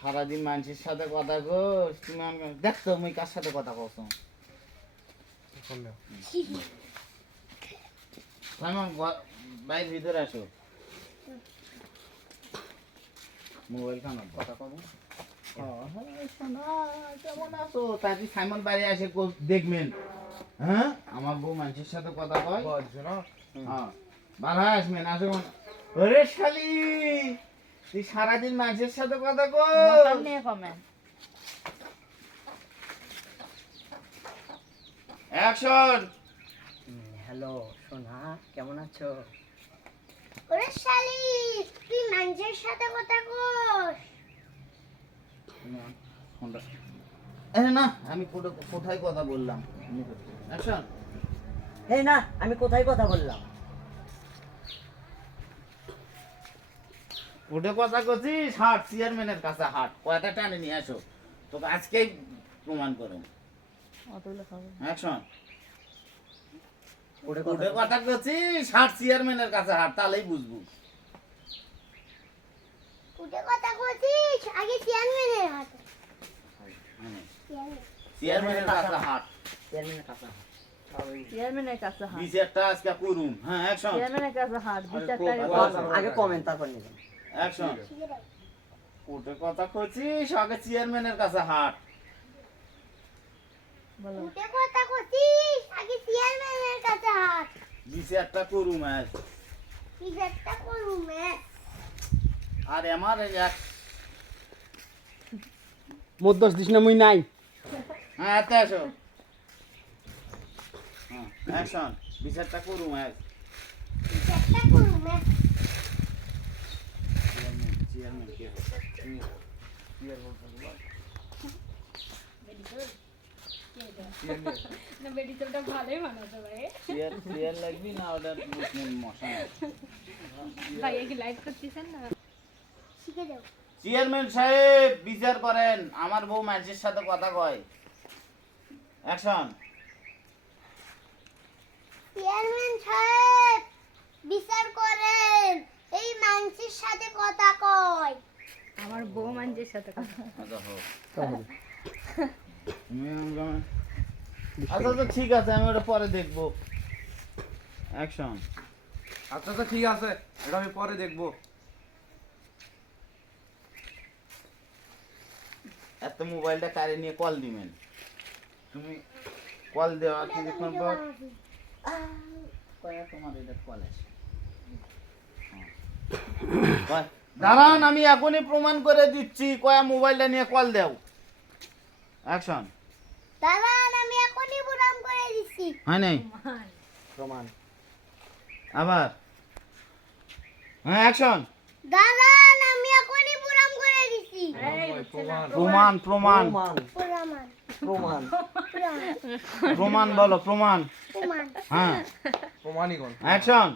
সারাদিন মানুষের সাথে কথা কস তুমি দেখতো মুই কার সাথে কথা কস? সাইমন বাইর ভিতরে আসো। মোবাইল খান কথা কব কেমন আছো? তাই সাইমন বাইরে আসে দেখবেন। হ্যাঁ? আমার বউ মানুষের সাথে কথা কয়। হ্যাঁ। ভালো আসবেন আসুন ওরে শালি তুই সারাদিন মানুষের সাথে কথা নিয়ে কমেন অ্যাকশন হ্যালো সোনা কেমন আছো? ওরে শালি তুই মানুষের সাথে কথা কস। না আমি কোথায় কথা বললাম? অ্যাকশন এই না আমি কোথায় কথা বললাম? উঠে কথা করছিস হাট চেয়ারম্যানের কাছে হাট। কয়টা টানে নিয়ে আসো? তোকে আজকেই প্রমাণ করো ওরে উঠে কথা করছিস হাট চেয়ারম্যানের কাছে হাট তাহলেই বুঝব। উঠে কথা কছিস আগে চেয়ারম্যানের হাতে চেয়ারম্যানের কাছে হাট। চেয়ারম্যানের কাছে চেয়ারম্যানের কাছে হাট। বিচারটা আজকে করুন। হ্যাঁ অ্যাকশন চেয়ারম্যানের কাছে হাট বিচারটা আগে কমেন্ট তারপর নেবেন। অ্যাকশন উঠে কথা করছিস আগে চেয়ারম্যানের কাছে হাট। বলো। উঠে কথা আগে চেয়ারম্যানের কাছে বিচারটা হ্যাঁ আর আমার এক মোর দিস না মুই নাই। হ্যাঁ এতে আসো। হ্যাঁ অ্যাকশন বিচারটা করুন আজ হিসাবটা করুম হ্যাঁ চেয়ারম্যান কে সাহেব বিচার করেন আমার বউ মানুষের সাথে কথা কয় অ্যাকশন চেয়ারম্যান সাহেব বিচার করেন এই মানুষের সাথে কথা কয় আমার বউ মানুষের সাথে কথা। আচ্ছা আমাকে- আচ্ছা তো ঠিক আছে আমি ওটা পরে দেখব। অ্যাকশন আচ্ছা আচ্ছা ঠিক আছে এটা আমি পরে দেখব। এত মোবাইলটা কারে নিয়ে কল দিবেন? তুমি কল দেওয়া কিছুক্ষণ পর তোমার এটা কল আসে হ্যাঁ। দাঁড়ান আমি এখনই প্রমাণ করে দিচ্ছি। কয়া মোবাইলটা নিয়ে কল দেও। অ্যাকশন দাঁড়ান আমি এখনই বুড়াম করে দিচ্ছি। হয় নাই? প্রমাণ। আবার? হ্যাঁ অ্যাকশন দাঁড়ান আমি এখনই বুড়াম করে দিচ্ছি। প্রমাণ। প্রমাণ প্রমাণ। প্রমাণ। প্রমাণ। প্রমাণ। প্রমাণ। বলো প্রমাণ। প্রমাণ। হ্যাঁ। প্রমাণই কোন অ্যাকশন